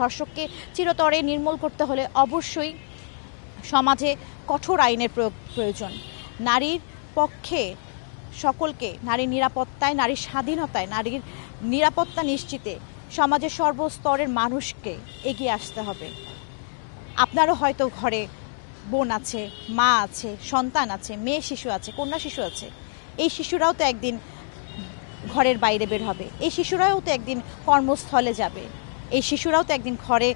ধর্ষককে চিরতরে নির্মূল করতে হলে অবশ্যই সমাজে কঠোর আইনের প্রয়োজন। নারীর পক্ষে সকলকে নারীর নিরাপত্তায়, নারীর স্বাধীনতায়, নারীর নিরাপত্তা নিশ্চিতে সমাজের সর্বস্তরের মানুষকে এগিয়ে আসতে হবে। আপনারও হয়তো ঘরে বোন আছে, মা আছে, সন্তান আছে, মেয়ে শিশু আছে, কন্যা শিশু আছে। এই শিশুরাও তো একদিন ঘরের বাইরে বের হবে, এই শিশুরাও তো একদিন কর্মস্থলে যাবে, এই শিশুরাও তো একদিন ঘরে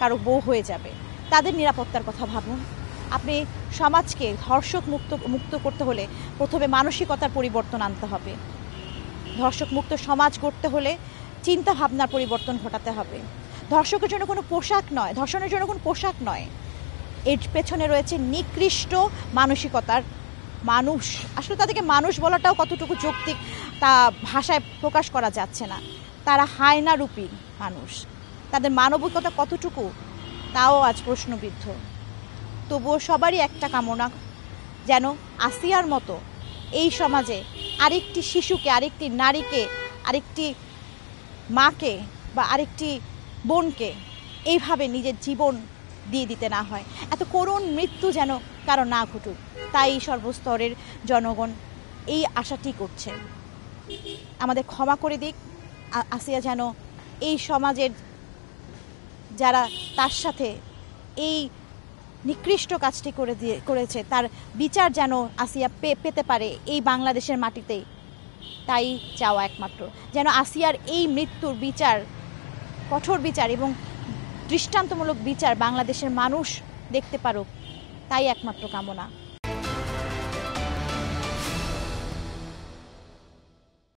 কারো বউ হয়ে যাবে। তাদের নিরাপত্তার কথা ভাবুন। আপনি সমাজকে ধর্ষক মুক্ত করতে হলে প্রথমে মানসিকতার পরিবর্তন আনতে হবে। ধর্ষক মুক্ত সমাজ গড়তে হলে চিন্তা ভাবনার পরিবর্তন ঘটাতে হবে। ধর্ষকের জন্য কোনো পোশাক নয়, ধর্ষণের জন্য কোনো পোশাক নয়, এর পেছনে রয়েছে নিকৃষ্ট মানসিকতার মানুষ। আসলে তাদেরকে মানুষ বলাটাও কতটুকু যৌক্তিক তা ভাষায় প্রকাশ করা যাচ্ছে না। তারা হায়নারূপী মানুষ, তাদের মানবিকতা কতটুকু তাও আজ প্রশ্নবিদ্ধ। তবুও সবারই একটা কামনা, যেন আসিয়ার মতো এই সমাজে আরেকটি শিশুকে, আরেকটি নারীকে, আরেকটি মাকে বা আরেকটি বোনকে এইভাবে নিজের জীবন দিয়ে দিতে না হয়। এত করুণ মৃত্যু যেন কারো না ঘটুক, তাই সর্বস্তরের জনগণ এই আশাটি করছে। আমাদের ক্ষমা করে দিক, আসিয়া যেন এই সমাজের যারা তার সাথে এই নিকৃষ্ট কাজটি করেছে তার বিচার যেন আসিয়া পেতে পারে এই বাংলাদেশের মাটিতেই। তাই চাওয়া একমাত্র, যেন আসিয়ার এই মৃত্যুর বিচার, কঠোর বিচার এবং দৃষ্টান্তমূলক বিচার বাংলাদেশের মানুষ দেখতে পারুক, তাই একমাত্র কামনা।